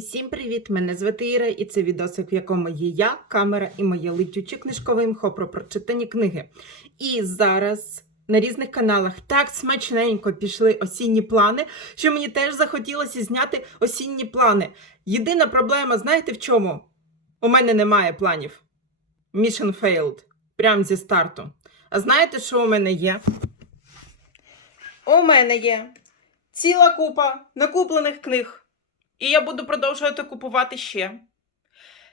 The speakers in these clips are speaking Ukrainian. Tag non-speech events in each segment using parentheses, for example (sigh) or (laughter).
Усім привіт! Мене звати Іра, і це відосик, в якому є я, камера і моє летюче книжкове імхо про прочитані книги. І зараз на різних каналах так смачненько пішли осінні плани, що мені теж захотілося зняти осінні плани. Єдина проблема, знаєте в чому? У мене немає планів. Mission failed. Прямо зі старту. А знаєте, що у мене є? У мене є ціла купа накуплених книг. І я буду продовжувати купувати ще.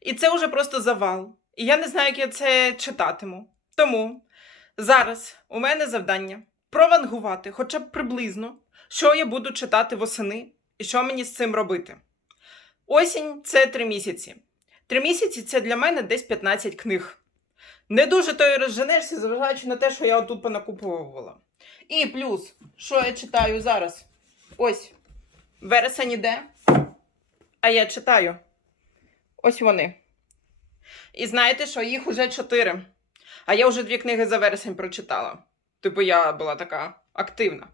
І це вже просто завал. І я не знаю, як я це читатиму. Тому зараз у мене завдання провангувати хоча б приблизно, що я буду читати восени і що мені з цим робити. Осінь це три місяці. Три місяці це для мене десь 15 книг. Не дуже то й розженешся, зважаючи на те, що я отут понакуповувала. І плюс, що я читаю зараз? Ось, вересень іде. А я читаю. Ось вони. І знаєте, що їх уже чотири. А я вже дві книги за вересень прочитала. Типу, я була така активна.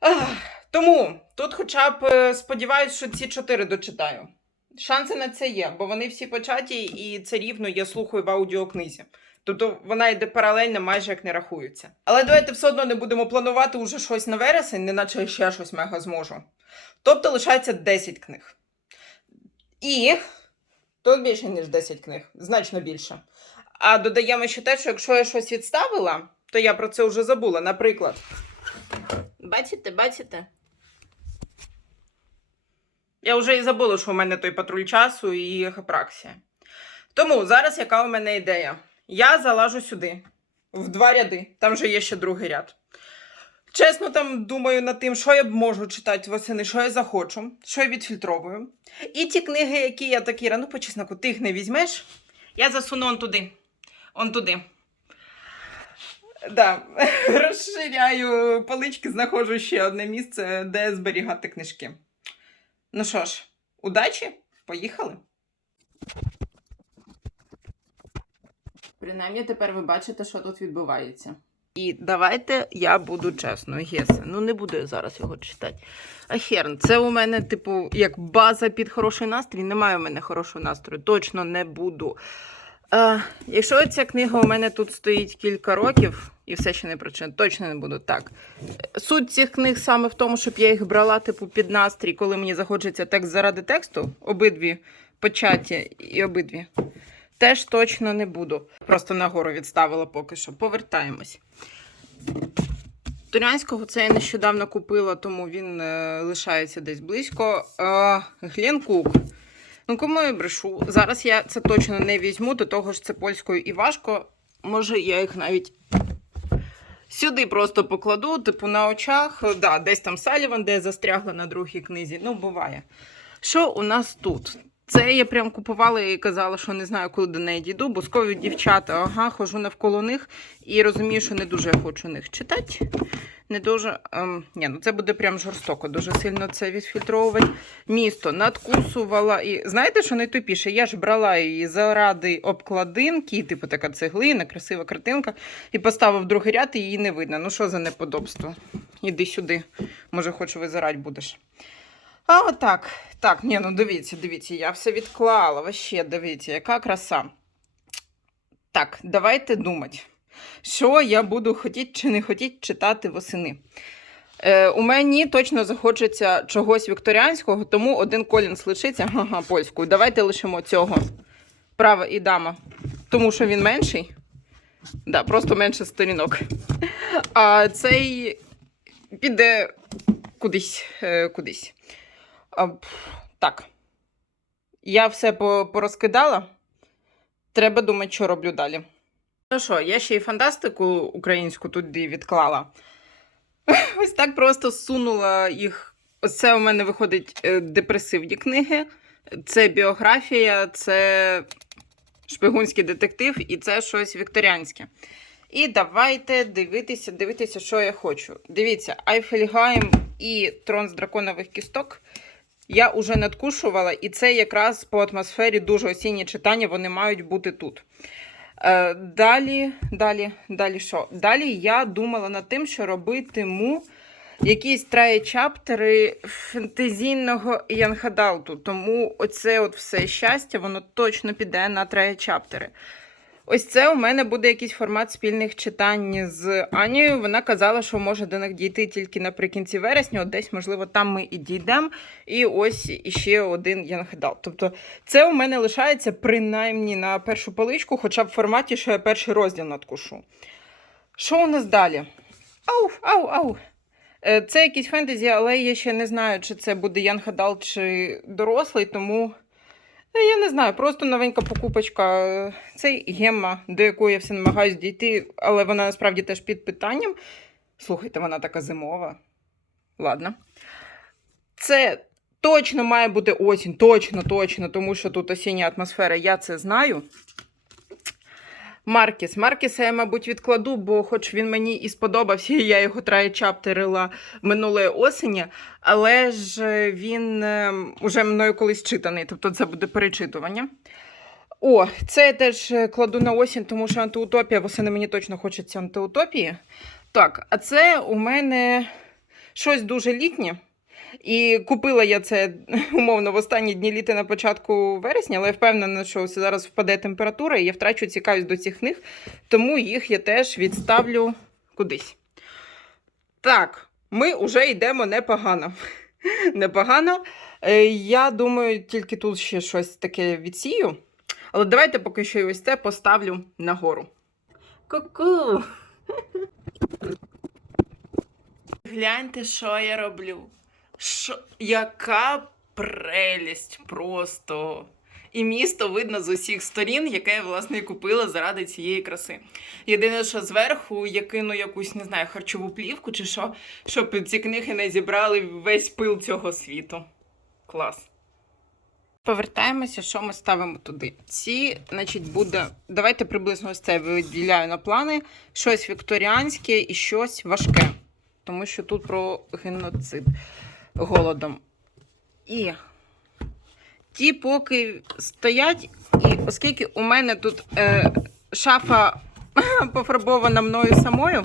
Ах, тому тут хоча б е, сподіваюсь, що ці чотири дочитаю. Шанси на це є, бо вони всі початі, і це рівно я слухаю в аудіокнизі. Тобто вона йде паралельно, майже як не рахується. Але давайте все одно не будемо планувати уже щось на вересень, неначе ще щось мега зможу. Тобто лишається 10 книг. І тут більше, ніж 10 книг, значно більше. А додаємо ще те, що якщо я щось відставила, то я про це вже забула. Наприклад. Бачите, бачите? Я вже і забула, що у мене той патруль часу і гепраксія. Тому зараз яка у мене ідея? Я залажу сюди, в два ряди, там же є ще другий ряд. Чесно, там думаю над тим, що я можу читати восени, що я захочу, що я відфільтровую. І ті книги, які я такі, ну по чесноку, ти їх не візьмеш, я засуну он туди. Он туди. Да. (laughs) Розширяю полички, знаходжу ще одне місце, де зберігати книжки. Ну що ж, удачі, поїхали. Принаймні тепер ви бачите, що тут відбувається. І давайте я буду чесно, Гесе. Ну не буду я зараз його читати. А Херн, це у мене, типу, як база під хороший настрій. Немає у мене хорошого настрою. Точно не буду. А, якщо ця книга у мене тут стоїть кілька років і все ще не прочитано, точно не буду так. Суть цих книг саме в тому, щоб я їх брала, типу, під настрій, коли мені захочеться текст заради тексту, обидві початі і обидві. Теж точно не буду. Просто нагору відставила поки що. Повертаємось. Турянського це я нещодавно купила, тому він е, лишається десь близько. Е, Глен Кук. Ну, кому я брешу? Зараз я це точно не візьму, до того ж це польською і важко. Може, я їх навіть сюди просто покладу, типу на очах. Да, десь там Саліван, де я застрягла на другій книзі. Ну, буває. Що у нас тут? Це я прям купувала і казала, що не знаю, коли до неї дійду. Бускові дівчата, ага, хожу навколо них і розумію, що не дуже хочу них читати. Не дуже. Ем, ні, ну це буде прям жорстоко, дуже сильно це відфільтровувати. Місто надкусувала. І знаєте, що найтупіше? Я ж брала її заради обкладинки, типу така цеглина, красива картинка, і поставив другий ряд, і її не видно. Ну що за неподобство? Іди сюди, може, хоч визирать будеш. А отак. Так, ні, ну дивіться, дивіться, я все відклала. Вообще, дивіться, яка краса. Так, давайте думати, що я буду хотіти чи не хотіти читати восени. Е, у мені точно захочеться чогось вікторіанського, тому один Колінс лишиться ага, польською. Давайте лишимо цього права і дама, тому що він менший. Да, просто менше сторінок. А цей піде кудись. е, кудись. А, так. Я все порозкидала. Треба думати, що роблю далі. Ну що, я ще й фантастику українську туди відклала. (laughs) Ось так просто сунула їх. Ось це у мене виходить е, депресивні книги. Це біографія, це шпигунський детектив і це щось вікторіанське. І давайте дивитися, дивитися, що я хочу. Дивіться, Айфельгайм і Трон з драконових кісток я вже надкушувала, і це якраз по атмосфері дуже осінні читання, вони мають бути тут. Е, далі, далі, далі що? Далі я думала над тим, що робитиму якісь трає-чаптери фентезійного Янхадалту. Тому оце от все щастя, воно точно піде на трає-чаптери. Ось це у мене буде якийсь формат спільних читань з Анією. Вона казала, що може до них дійти тільки наприкінці вересня, от десь, можливо, там ми і дійдемо. І ось іще один Янгдал. Тобто, це у мене лишається принаймні на першу поличку, хоча б в форматі, що я перший розділ надкушу. Що у нас далі? Ау, ау, ау. Е, Це якийсь фентезі, але я ще не знаю, чи це буде Янгадал чи дорослий, тому. Е, Я не знаю, просто новенька покупочка. Це гемма, до якої я все намагаюся дійти, але вона насправді теж під питанням. Слухайте, вона така зимова. Ладно. Це точно має бути осінь, точно, точно, тому що тут осіння атмосфера, я це знаю. Маркіс. Маркіса я, мабуть, відкладу, бо хоч він мені і сподобався, (laughs) і я його трай-чаптерила минулої осені, але ж він е, уже мною колись читаний, тобто це буде перечитування. О, це я теж е, кладу на осінь, тому що антиутопія, восени мені точно хочеться антиутопії. Так, а це у мене щось дуже літнє. І купила я це (laughs) умовно в останні дні літа на початку вересня, але я впевнена, що ось зараз впаде температура, і я втрачу цікавість до цих книг, тому їх я теж відставлю кудись. Так, ми вже йдемо непогано. (laughs) непогано. Е, Я думаю, тільки тут ще щось таке відсію. Але давайте поки що і ось це поставлю нагору. Ку-ку! Гляньте, що я роблю. Що? Яка прелість просто. І місто видно з усіх сторін, яке я, власне, і купила заради цієї краси. Єдине, що зверху я кину якусь, не знаю, харчову плівку чи що, щоб ці книги не зібрали весь пил цього світу. Клас. Повертаємося, що ми ставимо туди. Ці, значить, буде. Давайте приблизно ось це виділяю на плани. Щось вікторіанське і щось важке. Тому що тут про геноцид голодом. І ті поки стоять, і оскільки у мене тут е, шафа (laughs) пофарбована мною самою,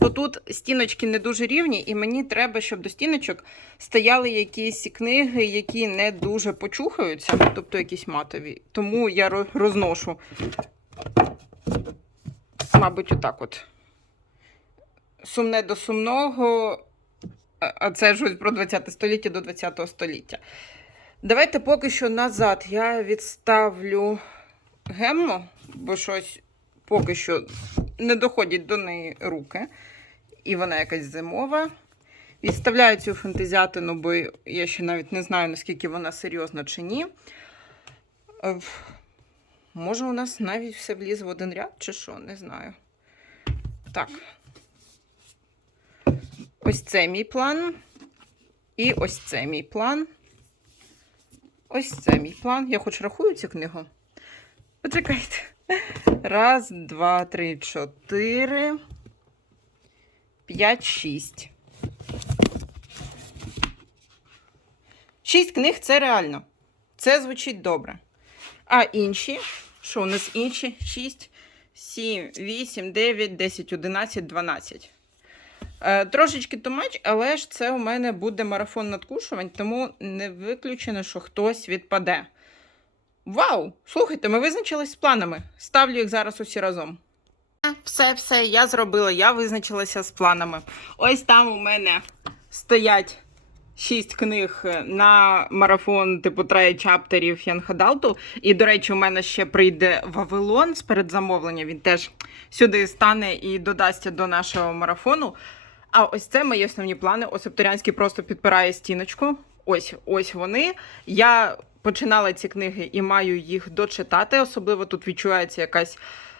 то тут стіночки не дуже рівні, і мені треба, щоб до стіночок стояли якісь книги, які не дуже почухаються, тобто якісь матові. Тому я розношу, мабуть, отак от. Сумне до сумного, а- це ж ось про 20 століття до 20 століття. Давайте поки що назад я відставлю гемму, бо щось поки що не доходять до неї руки. І вона якась зимова. Відставляю цю фантазіатину, бо я ще навіть не знаю, наскільки вона серйозна чи ні. Може, у нас навіть все влізе в один ряд, чи що, не знаю. Так. Ось це мій план. І ось це мій план. Ось це мій план. Я хоч рахую цю книгу. Почекайте. Раз, два, три, чотири. П'ять, шість. Шість книг це реально. Це звучить добре. А інші, що у нас інші? 6, 7, 8, 9, 10, 11, 12. Е, трошечки тумач, але ж це у мене буде марафон надкушувань, тому не виключено, що хтось відпаде. Вау! Слухайте, ми визначились з планами. Ставлю їх зараз усі разом. Все, все, я зробила, я визначилася з планами. Ось там у мене стоять шість книг на марафон типу трає чаптерів Янхадалту. І, до речі, у мене ще прийде Вавилон з передзамовлення. Він теж сюди стане і додасться до нашого марафону. А ось це мої основні плани. Осепторянський просто підпирає стіночку. Ось ось вони. Я починала ці книги і маю їх дочитати. Особливо тут відчувається якась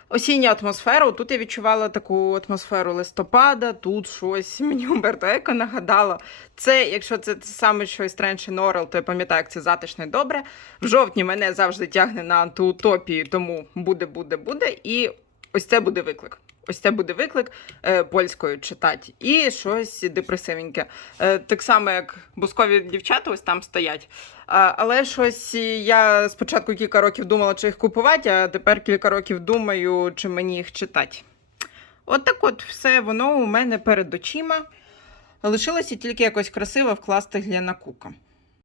осіння атмосфера. Тут я відчувала таку атмосферу листопада, тут щось (laughs) мені Умберто Еко нагадало. Це, якщо це те саме щось Тренчі Норел, то я пам'ятаю, як це затишне добре. В жовтні мене завжди тягне на антиутопію, тому буде, буде, буде. І ось це буде виклик. Ось це буде виклик е, польською читати. І щось депресивненьке. Е, так само, як бускові дівчата ось там стоять. Але щось я спочатку кілька років думала, чи їх купувати, а тепер кілька років думаю, чи мені їх читати. От так от все воно у мене перед очима. Лишилося тільки якось красиво вкласти Глена Кука.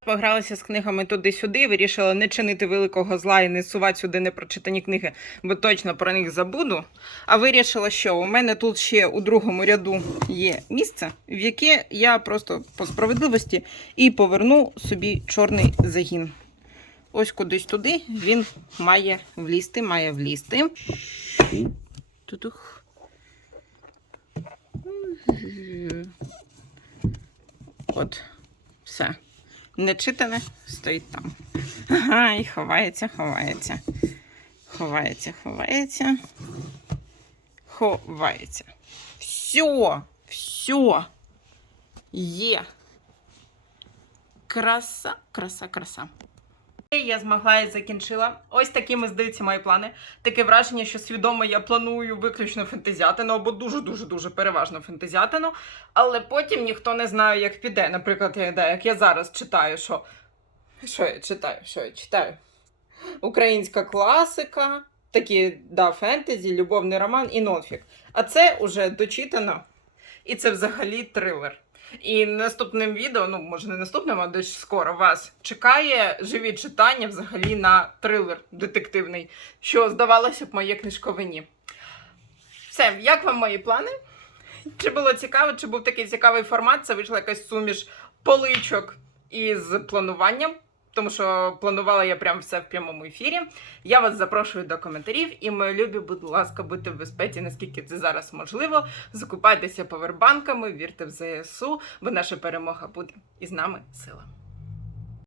Погралася з книгами туди-сюди, вирішила не чинити великого зла і не сувати сюди непрочитані книги, бо точно про них забуду. А вирішила, що у мене тут ще у другому ряду є місце, в яке я просто по справедливості і поверну собі чорний загін. Ось кудись туди він має влізти, має влізти. Тутух. От, все. Нечитане стоїть там. Ага, і ховається, ховається. Ховається, ховається. Ховається. Все, все. Є. Краса, краса, краса. Я змогла і закінчила. Ось такими здаються мої плани. Таке враження, що свідомо я планую виключно фентезіатину, або дуже-дуже дуже переважно фентезіатину, але потім ніхто не знає, як піде. Наприклад, як я зараз читаю, що. Що я читаю? Що я читаю? Українська класика, такі, да, фентезі, любовний роман і нонфік. А це уже дочитано, і це взагалі трилер. І наступним відео, ну може не наступним, а десь скоро вас чекає живі читання взагалі на трилер детективний, що здавалося б моє книжковині. Все, як вам мої плани? Чи було цікаво, чи був такий цікавий формат? Це вийшла якась суміш поличок із плануванням. Тому що планувала я прям все в прямому ефірі. Я вас запрошую до коментарів і мої любі, будь ласка, будьте в безпеці, наскільки це зараз можливо. Закупайтеся повербанками, вірте в ЗСУ, бо наша перемога буде і з нами сила.